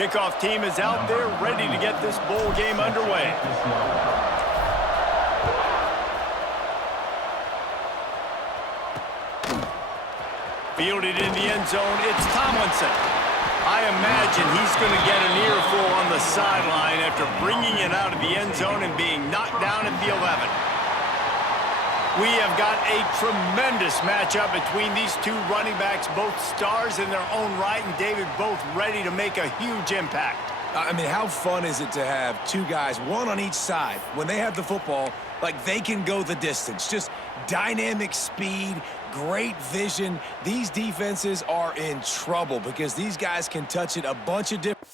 Kickoff team is out there ready to get this bowl game underway. Fielded in the end zone, it's Tomlinson. I imagine he's going to get an earful on the sideline after bringing it out of the end zone and being knocked down at the 11. We have got a tremendous matchup between these two running backs, both stars in their own right, and David, both ready to make a huge impact. I mean, how fun is it to have two guys, one on each side, when they have the football, like they can go the distance. Just dynamic speed, great vision. These defenses are in trouble because these guys can touch it a bunch of different...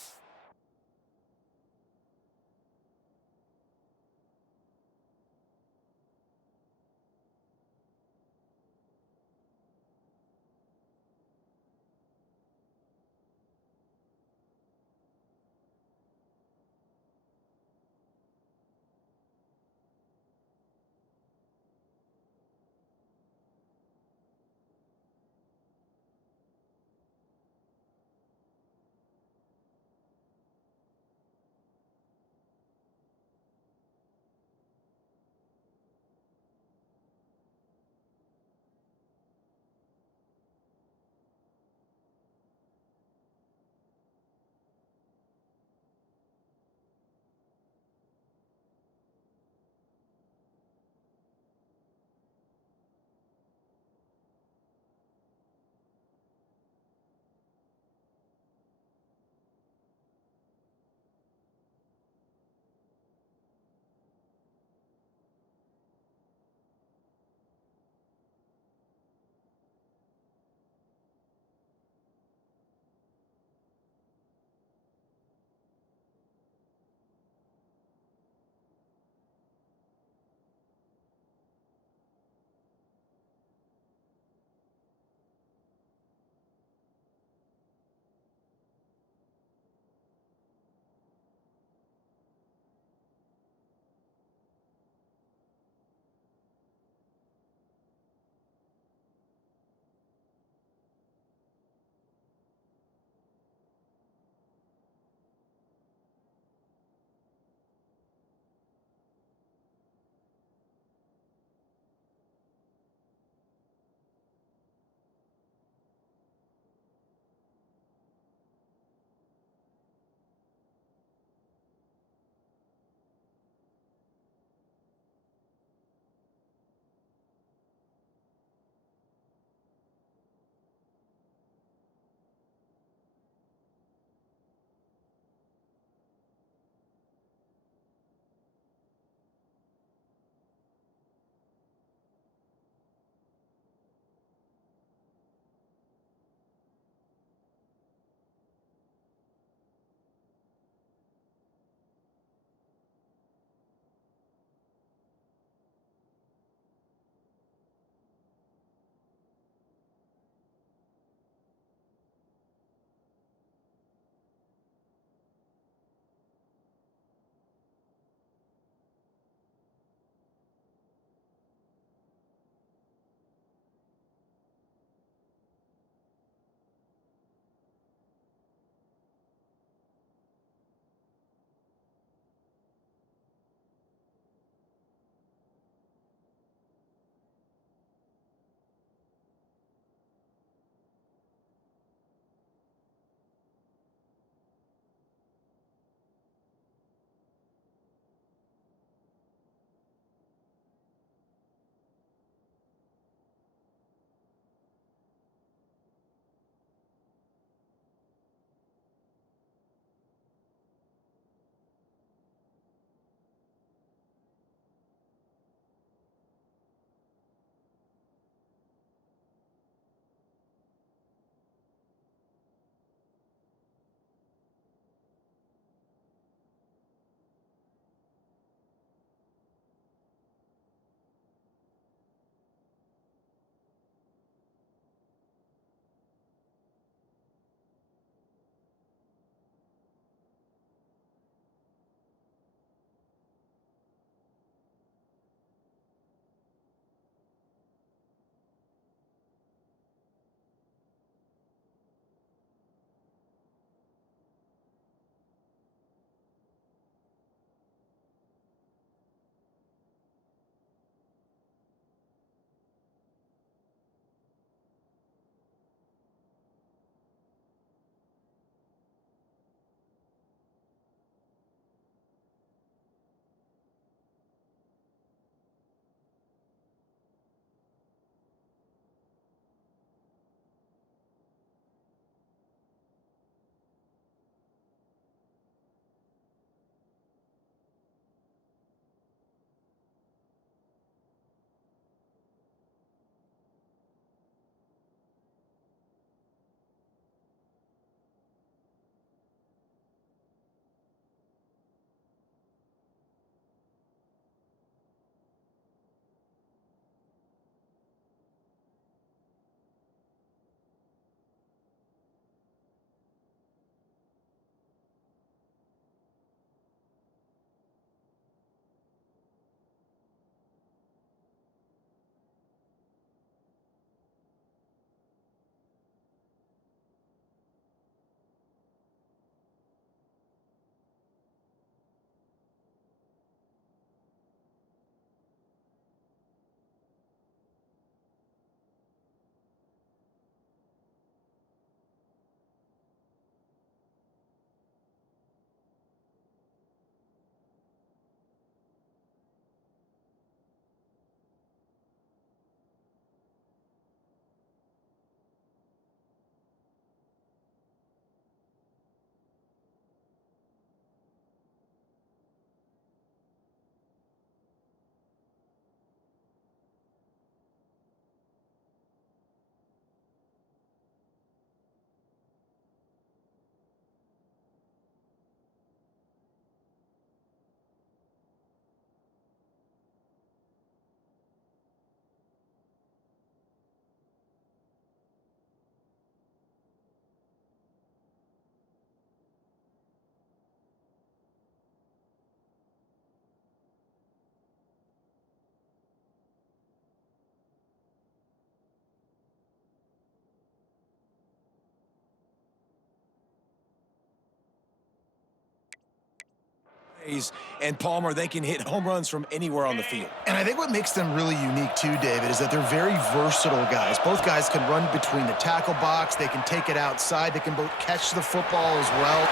And Palmer, they can hit home runs from anywhere on the field. And I think what makes them really unique too, David, is that they're very versatile guys. Both guys can run between the tackle box. They can take it outside. They can both catch the football as well.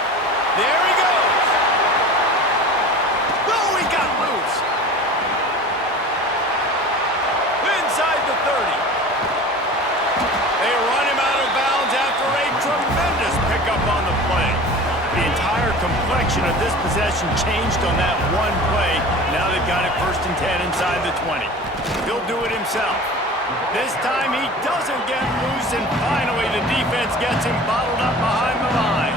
There he goes. Oh, he got loose. Inside the 30. They run him out of bounds after a tremendous pickup on the play. The entire complexion of this possession changed on that one play. Now they've got it 1st and 10 inside the 20. He'll do it himself. This time he doesn't get loose, and finally the defense gets him bottled up behind the line.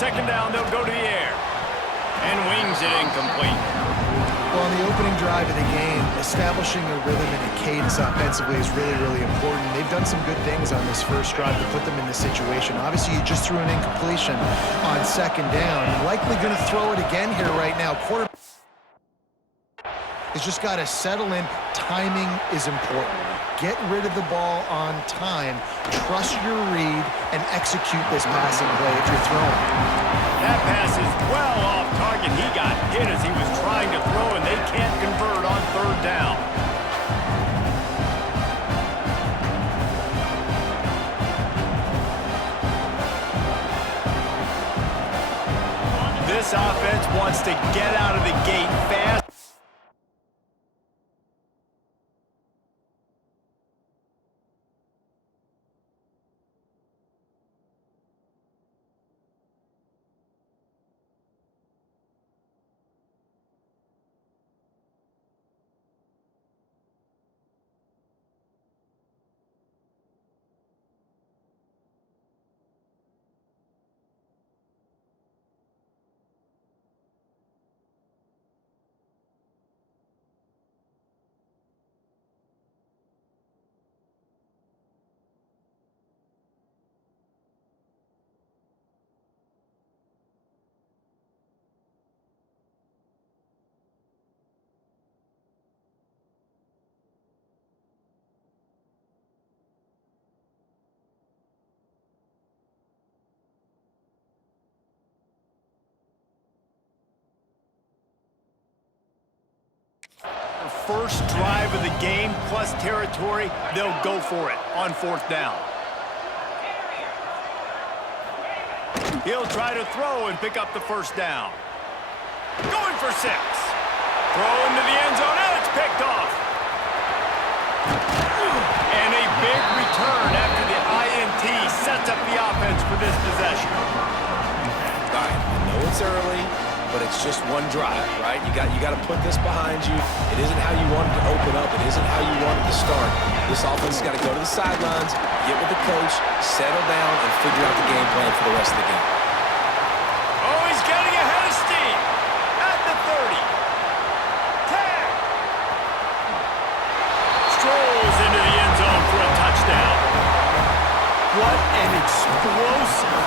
2nd down, they'll go to the air. And wings it incomplete. Well, on the opening drive of the game, establishing a rhythm and a cadence offensively is really, really important. They've done some good things on this first drive to put them in this situation. Obviously, you just threw an incompletion on 2nd down. Likely going to throw it again here right now. Quarterback has just got to settle in. Timing is important. Get rid of the ball on time. Trust your read and execute this passing play if you're throwing. That pass is well off target. He got hit as he was trying to throw, and they can't convert on 3rd down. This offense wants to get out of the gate fast. First drive of the game plus territory, they'll go for it on 4th down. He'll try to throw and pick up the 1st down. Going for 6. Throw into the end zone, and it's picked off. And a big return after the INT sets up the offense for this possession. All right, I know it's early, but it's just one drive, right? You got to put this behind you. It isn't how you wanted to open up. It isn't how you wanted to start. This offense has got to go to the sidelines, get with the coach, settle down, and figure out the game plan for the rest of the game. Oh, he's getting ahead of steam at the 30. 10. Strolls into the end zone for a touchdown. What an explosive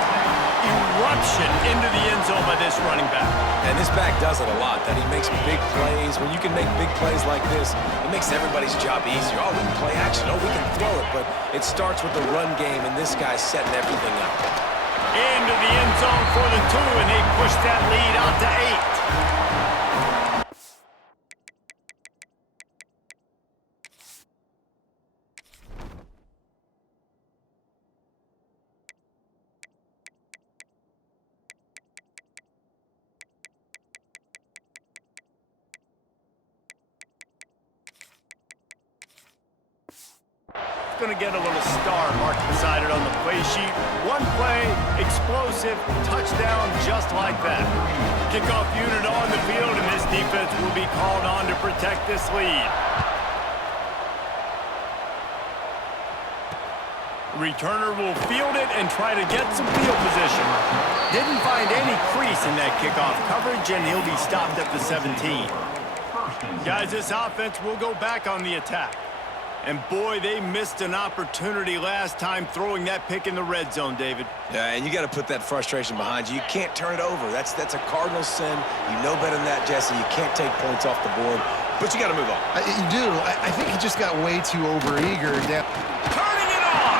eruption into the end zone by this running back. And this back does it a lot, that he makes big plays. When you can make big plays like this, it makes everybody's job easier. Oh, we can play action. Oh, we can throw it. But it starts with the run game, and this guy's setting everything up. Into the end zone for the 2, and they push that lead out to 8. Going to get a little star marked beside it on the play sheet. One play, explosive, touchdown just like that. Kickoff unit on the field, and this defense will be called on to protect this lead. Returner will field it and try to get some field position. Didn't find any crease in that kickoff coverage, and he'll be stopped at the 17. Guys, this offense will go back on the attack. And boy, they missed an opportunity last time throwing that pick in the red zone, David. Yeah, and you got to put that frustration behind you. You can't turn it over. That's a cardinal sin. You know better than that, Jesse. You can't take points off the board, but you got to move on. You do. I think he just got way too overeager. Turning it on.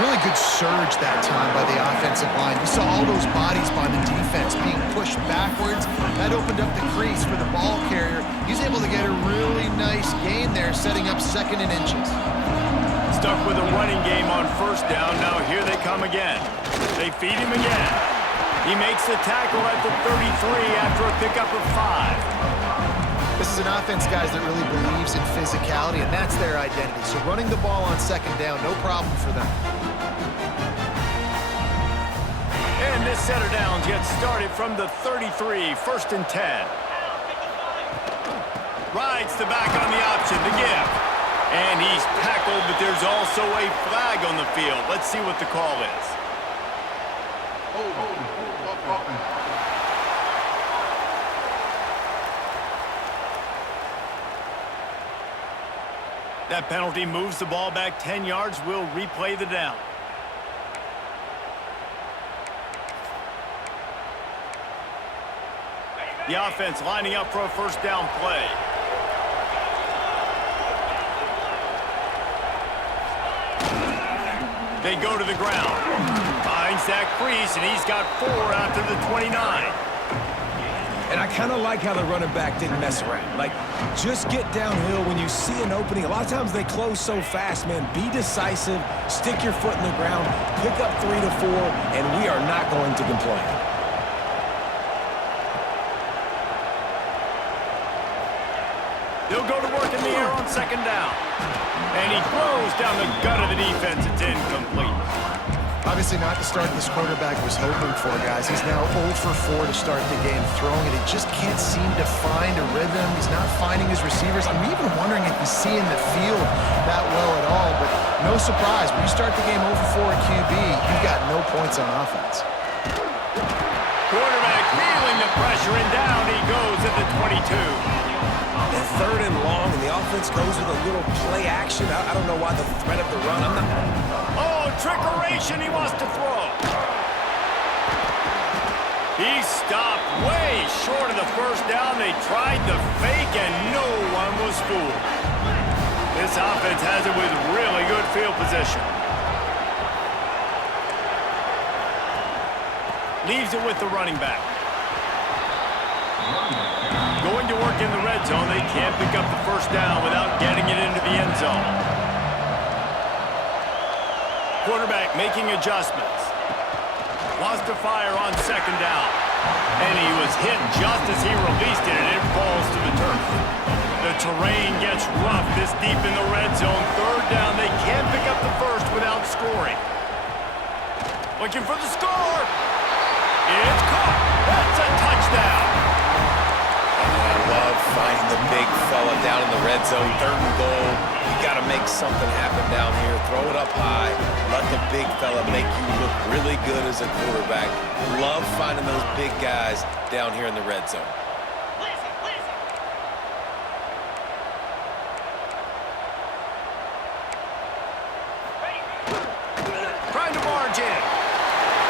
Really good surge that time by the offensive line. You saw all those bodies by the defense being pushed backwards. That opened up the crease for the ball carrier. He's able to get a really nice gain there, setting up 2nd and inches. Stuck with a running game on 1st down. Now here they come again. They feed him again. He makes the tackle at the 33 after a pickup of 5. This is an offense, guys, that really believes in physicality, and that's their identity. So running the ball on 2nd down, no problem for them. And this set of downs gets started from the 33, 1st and 10. Rides the back on the option, the give. And he's tackled, but there's also a flag on the field. Let's see what the call is. That penalty moves the ball back 10 yards. We'll replay the down. The offense lining up for a 1st down play. They go to the ground. Finds that crease, and he's got 4 after the 29. And I kind of like how the running back didn't mess around. Like, just get downhill when you see an opening. A lot of times they close so fast, man. Be decisive, stick your foot in the ground, pick up 3 to 4, and we are not going to complain. They'll go to work in the air on 2nd down. And he throws down the gut of the defense. It's incomplete. Obviously not the start this quarterback was hoping for, guys. He's now 0 for 4 to start the game throwing it. He just can't seem to find a rhythm. He's not finding his receivers. I'm even wondering if he's seeing the field that well at all. But no surprise, when you start the game 0 for 4 at QB, you've got no points on offense. Quarterback feeling the pressure, and down he goes at the 22. And 3rd and long, and the offense goes with a little play action. I don't know why the threat of the run. Oh, trickeration, he wants to throw. He stopped way short of the 1st down. They tried the fake, and no one was fooled. This offense has it with really good field position. Leaves it with the running back. Going to work in the red zone. They can't pick up the 1st down without getting it into the end zone. Quarterback making adjustments. Wants to fire on 2nd down. And he was hit just as he released it, and it falls to the turf. The terrain gets rough this deep in the red zone. 3rd down. They can't pick up the 1st without scoring. Looking for the score. It's caught. That's a touchdown. I love finding the big fella down in the red zone. 3rd and goal. You got to make something happen down here. Throw it up high. Let the big fella make you look really good as a quarterback. Love finding those big guys down here in the red zone. Trying to barge in.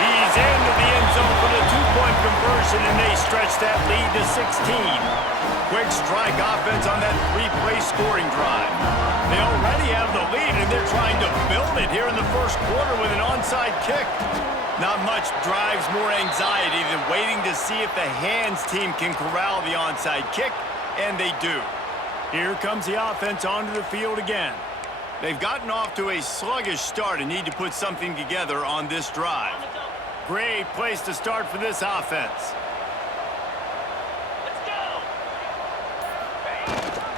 He's into the end zone for the 2-point conversion, and they stretch that lead to 16. Quick strike offense on that 3-play scoring drive. They already have the lead, and they're trying to build it here in the 1st quarter with an onside kick. Not much drives more anxiety than waiting to see if the hands team can corral the onside kick, and they do. Here comes the offense onto the field again. They've gotten off to a sluggish start and need to put something together on this drive. Great place to start for this offense. Let's go!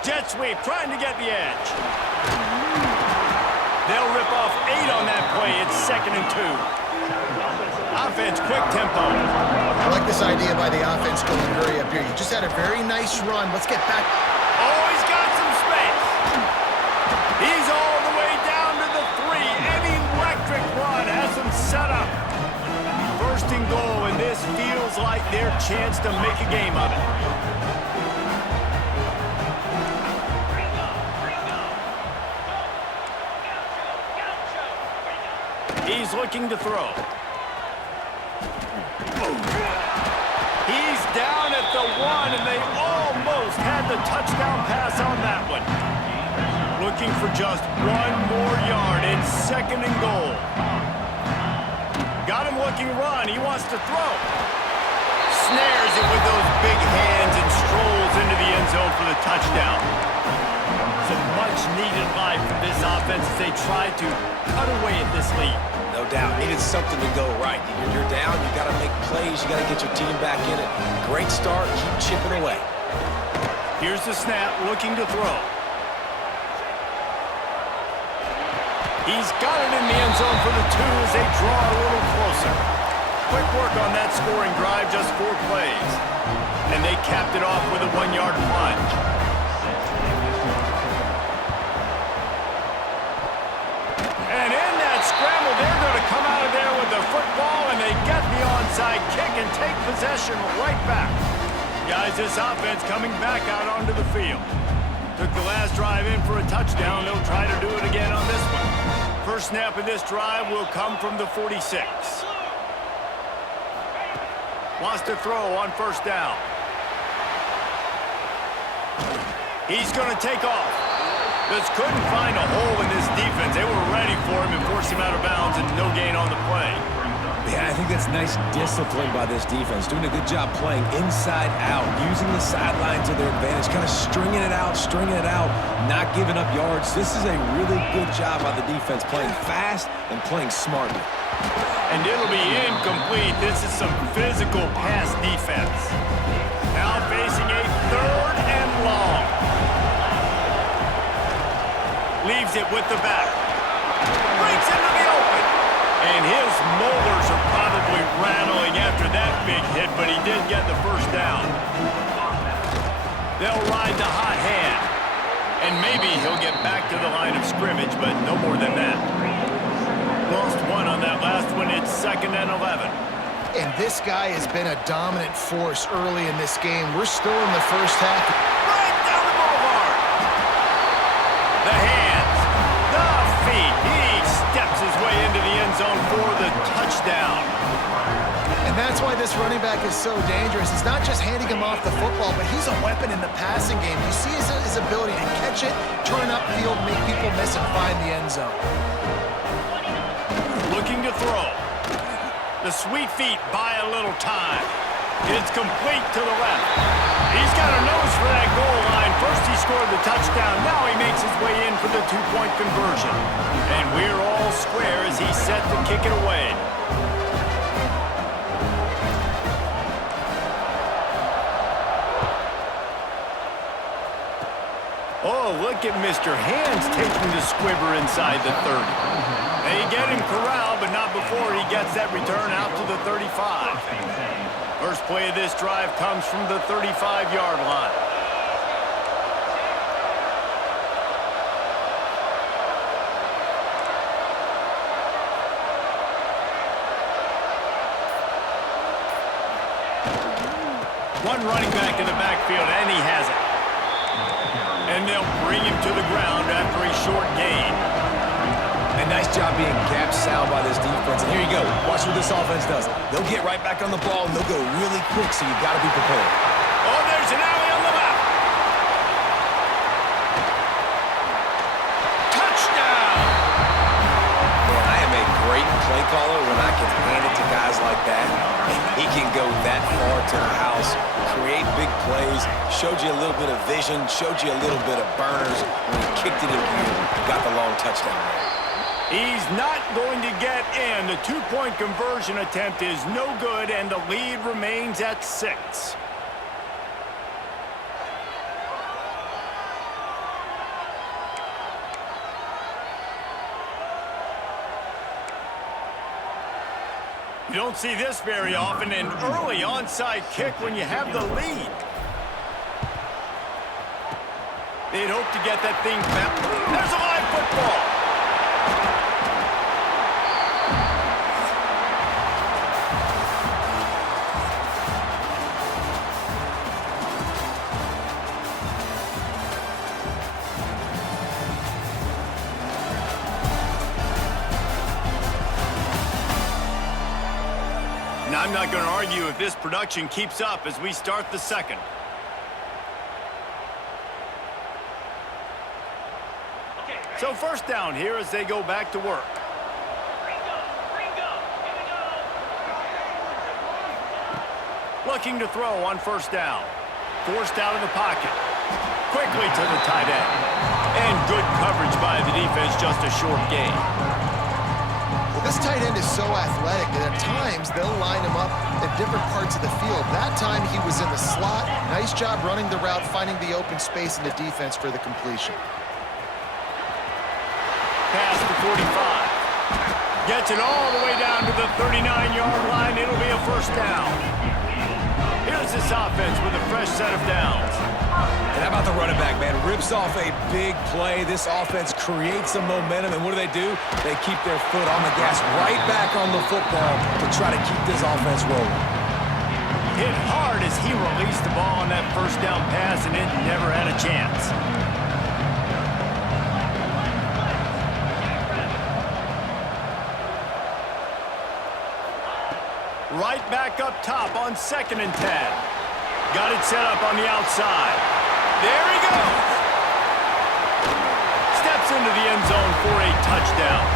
Jet sweep, trying to get the edge. They'll rip off 8 on that play. It's 2nd and 2. Offense, quick tempo. I like this idea by the offense going hurry up here. You just had a very nice run. Let's get back. Oh, he's got some space. He's all the way down to the 3. An electric run has him set up. 1st and goal, and this feels like their chance to make a game of it. He's looking to throw. He's down at the 1, and they almost had the touchdown pass on that one. looking for just one more yard. It's 2nd and goal. Got him looking run. He wants to throw. Snares it with those big hands and strolls into the end zone for the touchdown. Some much-needed life from this offense as they try to cut away at this lead. No doubt. Needed something to go right. You're down. You got to make plays. You got to get your team back in it. Great start. Keep chipping away. Here's the snap, looking to throw. He's got it in the end zone for the 2 as they draw a little closer. Quick work on that scoring drive, just 4 plays. And they capped it off with a 1-yard plunge. And in that scramble, they're going to come out of there with the football, and they get the onside kick and take possession right back. Guys, this offense coming back out onto the field. Took the last drive in for a touchdown. They'll try to do it again on this one. First snap of this drive will come from the 46. Wants to throw on 1st down. He's going to take off. Just couldn't find a hole in this defense. They were ready for him and forced him out of bounds, and no gain on the play. Yeah, I think that's nice discipline by this defense. Doing a good job playing inside out, using the sidelines to their advantage, kind of stringing it out, not giving up yards. This is a really good job by the defense, playing fast and playing smartly. And it'll be incomplete. This is some physical pass defense. Now facing a 3rd and long. Leaves it with the back. Breaks into the open. And his molars are probably rattling after that big hit, but he did get the 1st down. They'll ride the hot hand. And maybe he'll get back to the line of scrimmage, but no more than that. Lost 1 on that last one. It's 2nd and 11. And this guy has been a dominant force early in this game. We're still in the first half. Right down the boulevard. The hands, the feet. He steps his way into the end zone for the touchdown. And that's why this running back is so dangerous. It's not just handing him off the football, but he's a weapon in the passing game. You see his ability to catch it, turn upfield, make people miss, and find the end zone. Looking to throw. The sweet feet buy a little time. It's complete to the left. He's got a nose for that goal line. First he scored the touchdown. Now he makes his way in for the 2-point conversion. And we're all square as he's set to kick it away. Oh, look at Mr. Hands taking the squibber inside the 30. They get him corralled, but not before he gets that return out to the 35. First play of this drive comes from the 35-yard line. One running back in the backfield, and he has it. And they'll bring him to the ground after a short gain. And nice job being gap sound by this defense. And here you go. Watch what this offense does. They'll get right back on the ball, and they'll go really quick, so you've got to be prepared. Oh, there's an alley on the left. Touchdown! Man, I am a great play caller when I can hand it to guys like that. He can go that far to the house, create big plays, showed you a little bit of vision, showed you a little bit of burners. When he kicked it in gear, got the long touchdown. He's not going to get in. The 2-point conversion attempt is no good, and the lead remains at 6. You don't see this very often, an early onside kick when you have the lead. They'd hope to get that thing back. There's a live football. And I'm not going to argue if this production keeps up as we start the second. So first down here as they go back to work. Looking to throw on first down. Forced out of the pocket. Quickly to the tight end. And good coverage by the defense, just a short gain. Well, this tight end is so athletic that at times they'll line him up at different parts of the field. That time he was in the slot. Nice job running the route, finding the open space in the defense for the completion. Pass to 45. Gets it all the way down to the 39-yard line. It'll be a first down. Here's this offense with a fresh set of downs. And how about the running back, man? Rips off a big play. This offense creates some momentum, and what do? They keep their foot on the gas, right back on the football to try to keep this offense rolling. Hit hard as he released the ball on that first down pass, and it never had a chance. Right back up top on 2nd and 10. Got it set up on the outside. There he goes. Steps into the end zone for a touchdown.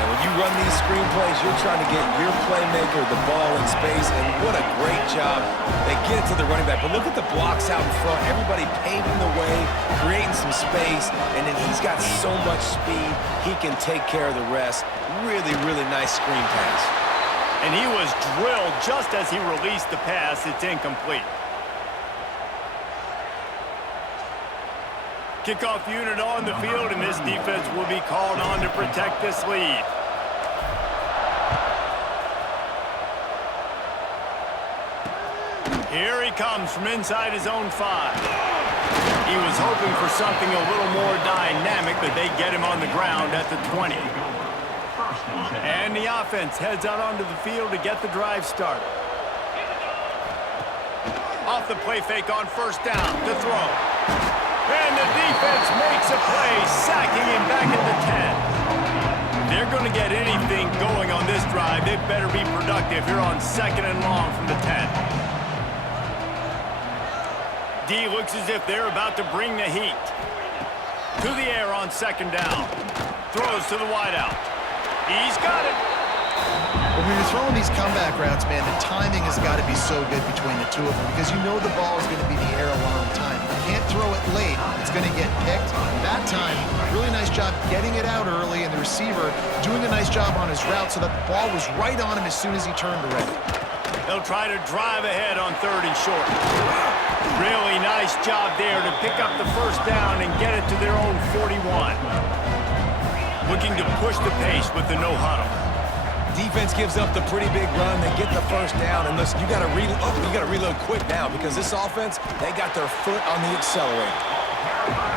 And when you run these screen plays, you're trying to get your playmaker the ball in space, and what a great job. They get it to the running back, but look at the blocks out in front. Everybody paving the way, creating some space, and then he's got so much speed, he can take care of the rest. Really, really nice screen pass. And he was drilled just as he released the pass. It's incomplete. Kickoff unit on the field, and this defense will be called on to protect this lead. Here he comes from inside his own 5. He was hoping for something a little more dynamic, but they get him on the ground at the 20. And the offense heads out onto the field to get the drive started. Off the play fake on first down to throw. And the defense makes a play, sacking him back at the 10. They're going to get anything going on this drive. They better be productive here on 2nd and long from the 10. D looks as if they're about to bring the heat. To the air on 2nd down. Throws to the wideout. He's got it. When you're throwing these comeback routes, man, the timing has got to be so good between the two of them because you know the ball is going to be in the air a long time. You can't throw it late. It's going to get picked. That time, really nice job getting it out early, and the receiver doing a nice job on his route so that the ball was right on him as soon as he turned ready. They'll try to drive ahead on 3rd and short. Really nice job there to pick up the first down and get it to their own 41. Looking to push the pace with the no huddle. Defense gives up the pretty big run. They get the first down, and listen, you got to reload quick now because this offense, they got their foot on the accelerator.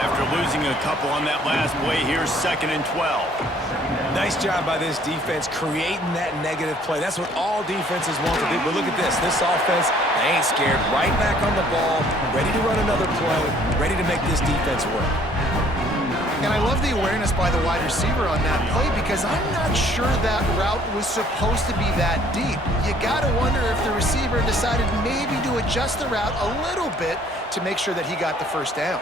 After losing a couple on that last play, here's 2nd and 12. Nice job by this defense creating that negative play. That's what all defenses want to do. But look at this. This offense, they ain't scared. Right back on the ball, ready to run another play, ready to make this defense work. And I love the awareness by the wide receiver on that play because I'm not sure that route was supposed to be that deep. You got to wonder if the receiver decided maybe to adjust the route a little bit to make sure that he got the first down.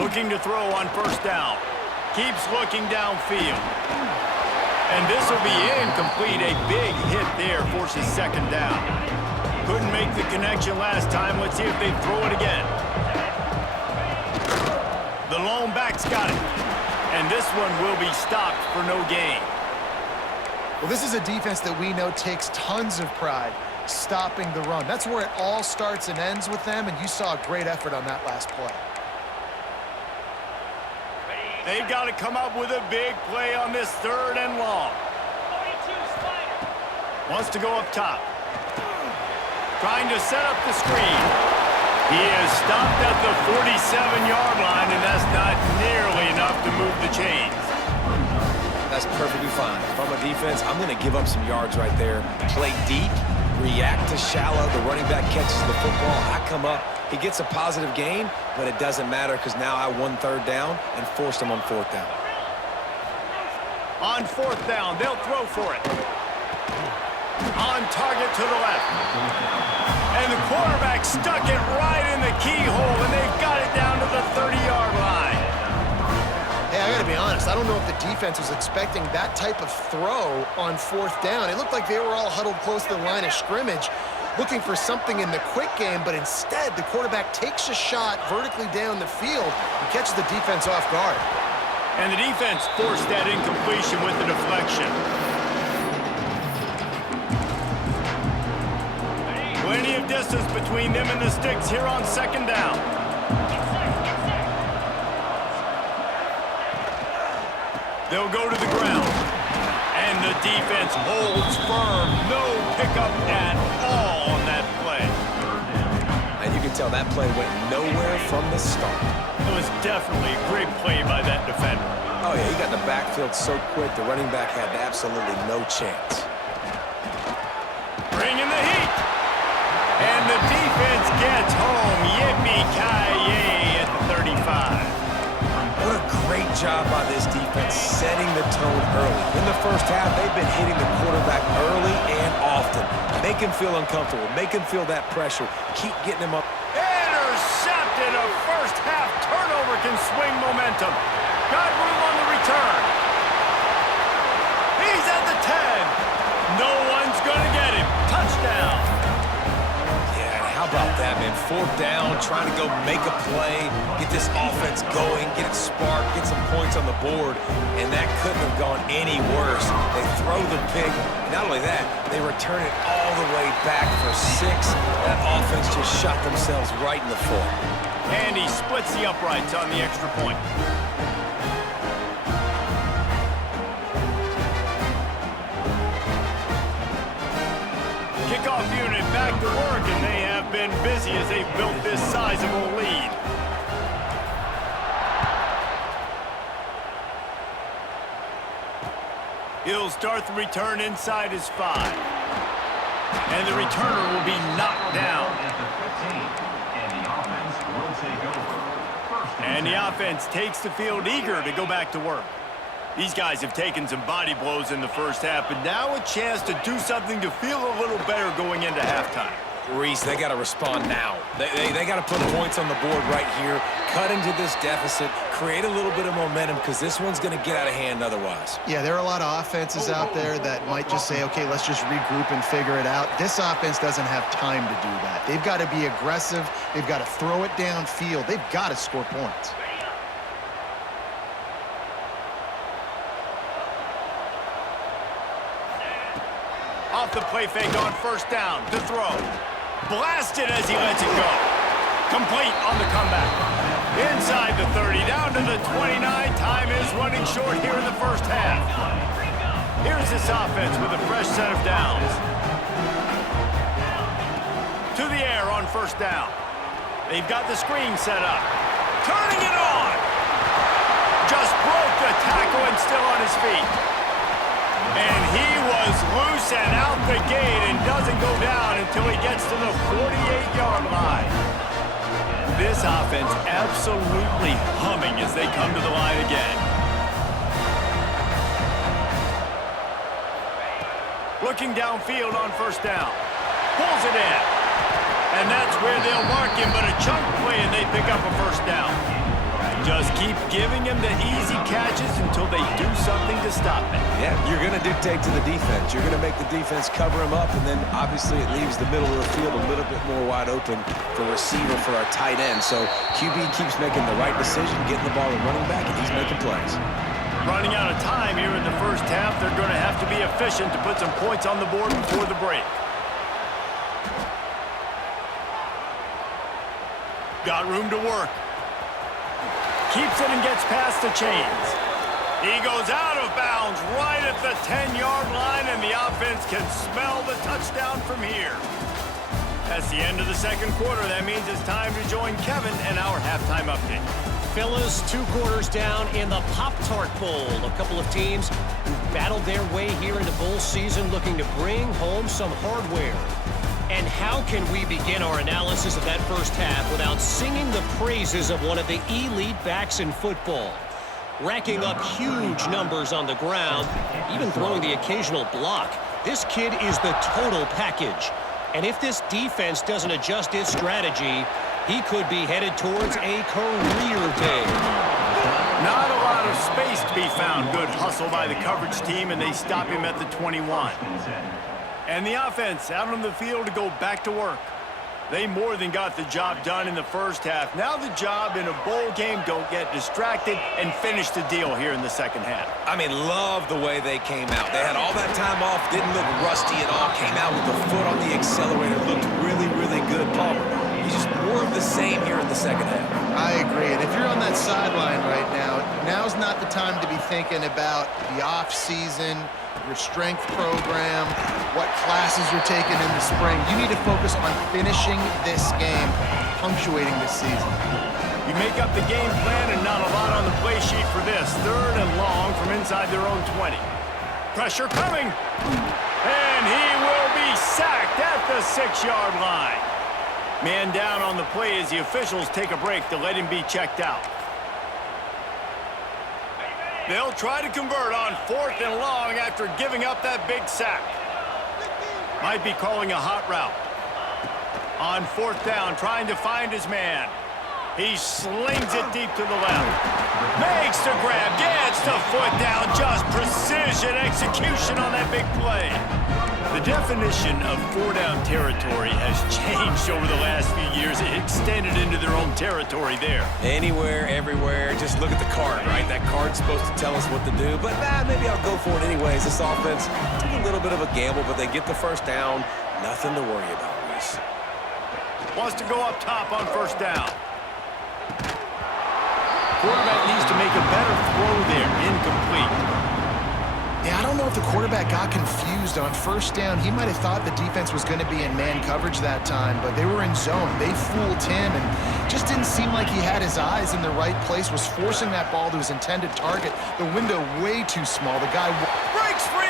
Looking to throw on first down. Keeps looking downfield. And this will be incomplete. A big hit there forces 2nd down. Couldn't make the connection last time. Let's see if they throw it again. The lone back's got it. And this one will be stopped for no gain. Well, this is a defense that we know takes tons of pride stopping the run. That's where it all starts and ends with them, and you saw a great effort on that last play. They've got to come up with a big play on this 3rd and long. Wants to go up top. Trying to set up the screen. He is stopped at the 47-yard line, and that's not nearly enough to move the chains. That's perfectly fine. If I'm a defense, I'm going to give up some yards right there. Play deep, react to shallow. The running back catches the football. I come up. He gets a positive gain, but it doesn't matter because now I won 3rd down and forced him on 4th down. On 4th down, they'll throw for it. On target to the left. And the quarterback stuck it right in the keyhole, and they've got it down to the 30-yard line. I got to be honest. I don't know if the defense was expecting that type of throw on 4th down. It looked like they were all huddled close to the line of scrimmage, looking for something in the quick game, but instead the quarterback takes a shot vertically down the field and catches the defense off guard. And the defense forced that incompletion with the deflection. Plenty of distance between them and the sticks here on 2nd down. They'll go to the ground. And the defense holds firm. No pickup at all on that play. And you can tell that play went nowhere from the start. It was definitely a great play by that defender. Oh, yeah, he got in the backfield so quick, the running back had absolutely no chance. Bringing the heat. And the defense gets home. Yippee-ki-yay at the 35. What a great job by this defense setting the tone early. In the first half, they've been hitting the quarterback early and often. Make him feel uncomfortable. Make him feel that pressure. Keep getting him up. Intercepted. A first-half turnover can swing momentum. Got room on the return. He's at the 10. No one's going to get him. Touchdown. How about that, man? 4th down, trying to go make a play, get this offense going, get it sparked, get some points on the board, and that couldn't have gone any worse. They throw the pick. Not only that, they return it all the way back for 6. That offense just shot themselves right in the foot. And he splits the uprights on the extra point. Kickoff unit back to work, and they have been busy as they built this sizable lead. He'll start the return inside his 5. And the returner will be knocked down. And the offense takes the field eager to go back to work. These guys have taken some body blows in the first half, but now a chance to do something to feel a little better going into halftime. Reese, they got to respond now. They got to put points on the board right here, cut into this deficit, create a little bit of momentum, because this one's going to get out of hand otherwise. Yeah, there are a lot of offenses out there that might just say, okay, let's just regroup and figure it out. This offense doesn't have time to do that. They've got to be aggressive. They've got to throw it downfield. They've got to score points. Off the play fake on 1st down to throw. Blasted as he lets it go. Complete on the comeback. Inside the 30, down to the 29. Time is running short here in the first half. Here's this offense with a fresh set of downs. To the air on 1st down. They've got the screen set up. Turning it on. Just broke the tackle and still on his feet. And he was loose and out the gate and doesn't go down until he gets to the 48-yard line. This offense absolutely humming as they come to the line again. Looking downfield on 1st down. Pulls it in. And that's where they'll mark him, but a chunk play and they pick up a 1st down. Just keep giving him the easy catches until they do something to stop it. Yeah, you're going to dictate to the defense. You're going to make the defense cover him up, and then obviously it leaves the middle of the field a little bit more wide open for receiver for our tight end. So QB keeps making the right decision, getting the ball to running back, and he's making plays. Running out of time here in the first half. They're going to have to be efficient to put some points on the board before the break. Got room to work. Keeps it and gets past the chains. He goes out of bounds right at the 10-yard line, and the offense can smell the touchdown from here. That's the end of the 2nd quarter. That means it's time to join Kevin and our halftime update. Fellas, 2 quarters down in the Pop-Tart Bowl. A couple of teams who battled their way here into bowl season looking to bring home some hardware. And how can we begin our analysis of that first half without singing the praises of one of the elite backs in football? Racking up huge numbers on the ground, even throwing the occasional block. This kid is the total package. And if this defense doesn't adjust its strategy, he could be headed towards a career day. Not a lot of space to be found. Good hustle by the coverage team, and they stop him at the 21. And the offense out on the field to go back to work. They more than got the job done in the first half. Now the job in a bowl game, don't get distracted and finish the deal here in the second half. I mean, love the way they came out. They had all that time off, didn't look rusty at all, came out with the foot on the accelerator, looked really, really good. Palmer, he's just more of the same here in the second half. I agree, and if you're on that sideline right now, now's not the time to be thinking about the off-season, your strength program, what classes you're taking in the spring. You need to focus on finishing this game, punctuating this season. You make up the game plan and not a lot on the play sheet for this. 3rd and long from inside their own 20. Pressure coming. And he will be sacked at the 6-yard line. Man down on the play as the officials take a break to let him be checked out. They'll try to convert on 4th and long after giving up that big sack. Might be calling a hot route. On 4th down, trying to find his man. He slings it deep to the left. Makes the grab, gets the foot down. Just precision execution on that big play. The definition of 4-down territory has changed over the last few years. It extended into their own territory there. Anywhere, everywhere, just look at the card, right? That card's supposed to tell us what to do, but maybe I'll go for it anyways. This offense took a little bit of a gamble, but they get the first down. Nothing to worry about, Reese. Wants to go up top on 1st down. Quarterback needs to make a better throw there. Incomplete. Yeah, I don't know if the quarterback got confused on 1st down. He might have thought the defense was going to be in man coverage that time, but they were in zone. They fooled him and just didn't seem like he had his eyes in the right place, was forcing that ball to his intended target. The window way too small. The guy breaks free.